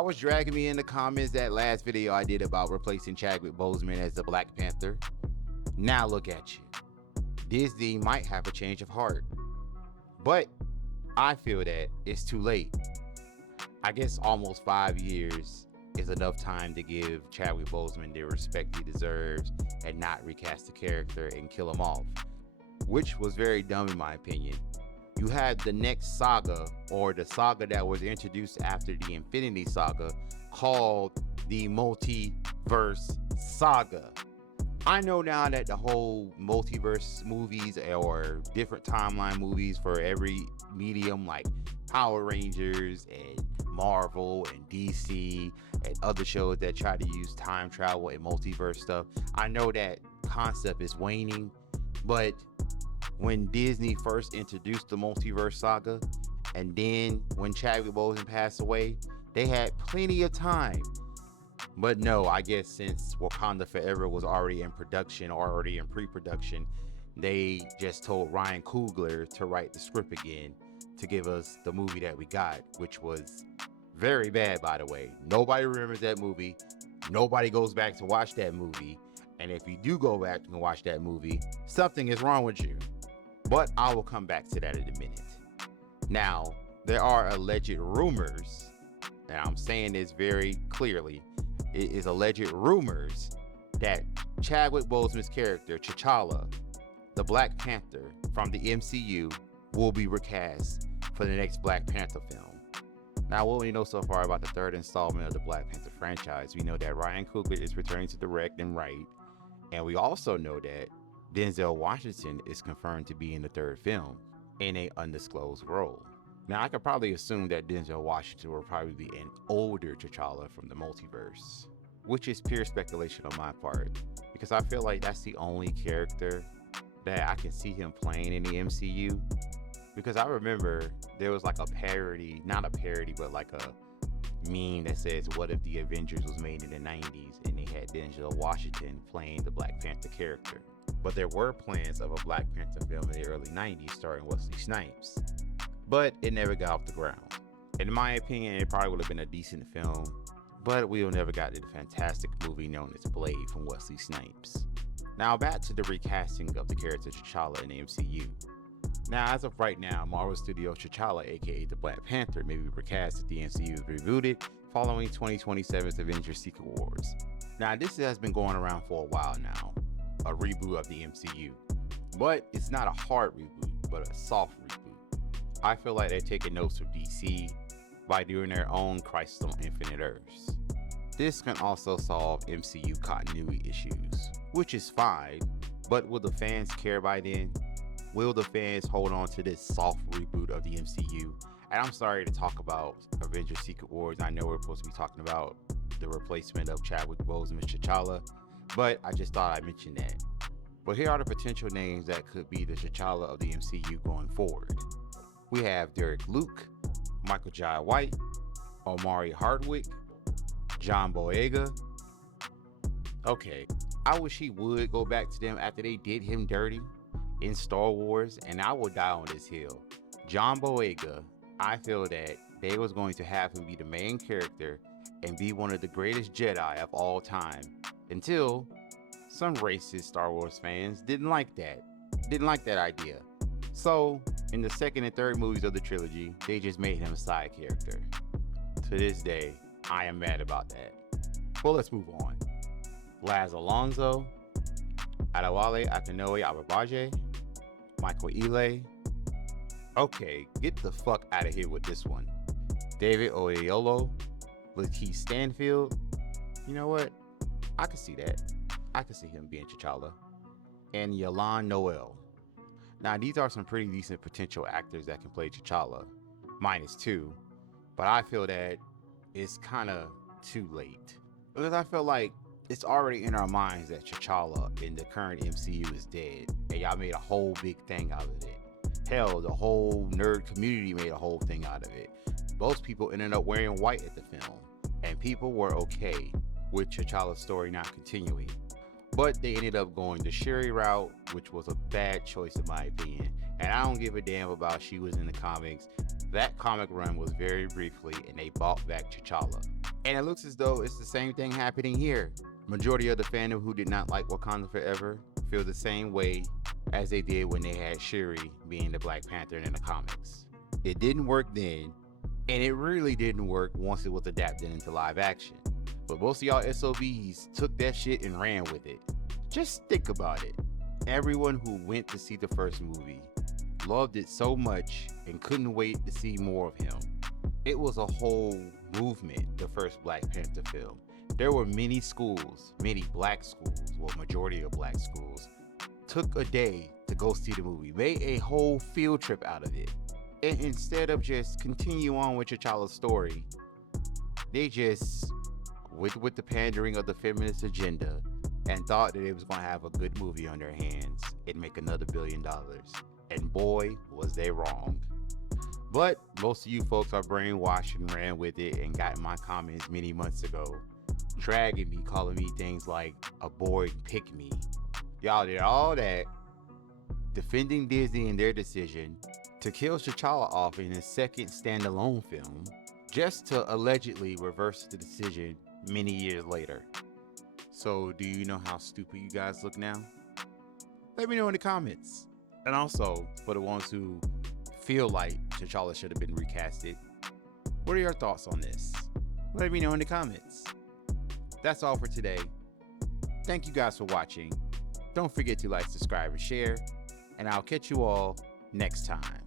y'all was dragging me in the comments that last video I did about replacing Chadwick Boseman as the Black Panther. Now look at you. Disney might have a change of heart. But I feel that it's too late. I guess almost 5 years is enough time to give Chadwick Boseman the respect he deserves and not recast the character and kill him off, which was very dumb in my opinion. You had the next saga, or the saga that was introduced after the Infinity Saga, called the Multiverse Saga. I know now that the whole multiverse movies or different timeline movies for every medium like Power Rangers and Marvel and DC and other shows that try to use time travel and multiverse stuff, I know that concept is waning, but when Disney first introduced the multiverse saga, and then when Chadwick Boseman passed away, they had plenty of time. But no, I guess since Wakanda Forever was already in production, already in pre-production, they just told Ryan Coogler to write the script again to give us the movie that we got, which was very bad, by the way. Nobody remembers that movie. Nobody goes back to watch that movie. And if you do go back and watch that movie, something is wrong with you. But I will come back to that in a minute. Now, there are alleged rumors, and I'm saying this very clearly, it is alleged rumors that Chadwick Boseman's character, T'Challa, the Black Panther from the MCU, will be recast for the next Black Panther film. Now, what we know so far about the third installment of the Black Panther franchise, we know that Ryan Coogler is returning to direct and write, and we also know that Denzel Washington is confirmed to be in the third film in an undisclosed role. Now, I could probably assume that Denzel Washington will probably be an older T'Challa from the multiverse, which is pure speculation on my part, because I feel like that's the only character that I can see him playing in the MCU. Because I remember there was like a parody, not a parody, but like a meme that says, what if the Avengers was made in the 90s and they had Denzel Washington playing the Black Panther character. But there were plans of a Black Panther film in the early 90s starring Wesley Snipes, but it never got off the ground. In my opinion, it probably would have been a decent film, but we never got the fantastic movie known as Blade from Wesley Snipes. Now back to the recasting of the character T'Challa in the MCU. Now, as of right now, Marvel Studios' T'Challa, aka the Black Panther, may be recast if the MCU is rebooted following 2027's Avengers Secret Wars. Now, this has been going around for a while now, a reboot of the MCU. But it's not a hard reboot, but a soft reboot. I feel like they're taking notes from DC by doing their own Crisis on Infinite Earths. This can also solve MCU continuity issues, which is fine, but will the fans care by then? Will the fans hold on to this soft reboot of the MCU? And I'm sorry to talk about Avengers Secret Wars. I know we're supposed to be talking about the replacement of Chadwick Boseman's T'Challa, but I just thought I'd mention that. But here are the potential names that could be the T'Challa of the MCU going forward. We have Derek Luke, Michael Jai White, Omari Hardwick, John Boyega. Okay, I wish he would go back to them after they did him dirty in Star Wars, and I will die on this hill. John Boyega, I feel that they was going to have him be the main character and be one of the greatest Jedi of all time, until some racist Star Wars fans didn't like that idea. So in the second and third movies of the trilogy, they just made him a side character. To this day, I am mad about that. Well, let's move on. Laz Alonso, Adewale Akintoye Ababaje, Michael Ealy. Okay, get the fuck out of here with this one. David Oyelowo, Lakeith Stanfield. You know what? I can see that. I can see him being T'Challa. And Yalan Noel. Now, these are some pretty decent potential actors that can play T'Challa, -2. But I feel that it's kind of too late. Because I feel like it's already in our minds that T'Challa in the current MCU is dead, and y'all made a whole big thing out of it. Hell, the whole nerd community made a whole thing out of it. Most people ended up wearing white at the film, and people were okay with T'Challa's story not continuing. But they ended up going the Shuri route, which was a bad choice in my opinion. And I don't give a damn about she was in the comics. That comic run was very briefly, and they brought back T'Challa. And it looks as though it's the same thing happening here. Majority of the fandom who did not like Wakanda Forever feel the same way as they did when they had Shuri being the Black Panther in the comics. It didn't work then, and it really didn't work once it was adapted into live action. But most of y'all SOBs took that shit and ran with it. Just think about it. Everyone who went to see the first movie loved it so much and couldn't wait to see more of him. It was a whole movement, the first Black Panther film. There were many schools, many black schools, well, majority of black schools, took a day to go see the movie, made a whole field trip out of it. And instead of just continue on with T'Challa's story, they just went with the pandering of the feminist agenda and thought that it was going to have a good movie on their hands and make another $1 billion. And boy, was they wrong. But most of you folks are brainwashed and ran with it and got in my comments many months ago, dragging me, calling me things like a bored pick me. Y'all did all that, defending Disney and their decision to kill T'Challa off in his second standalone film, just to allegedly reverse the decision many years later. So do you know how stupid you guys look now? Let me know in the comments. And also, for the ones who feel like T'Challa should have been recasted, what are your thoughts on this? Let me know in the comments. That's all for today. Thank you guys for watching. Don't forget to like, subscribe, and share. And I'll catch you all next time.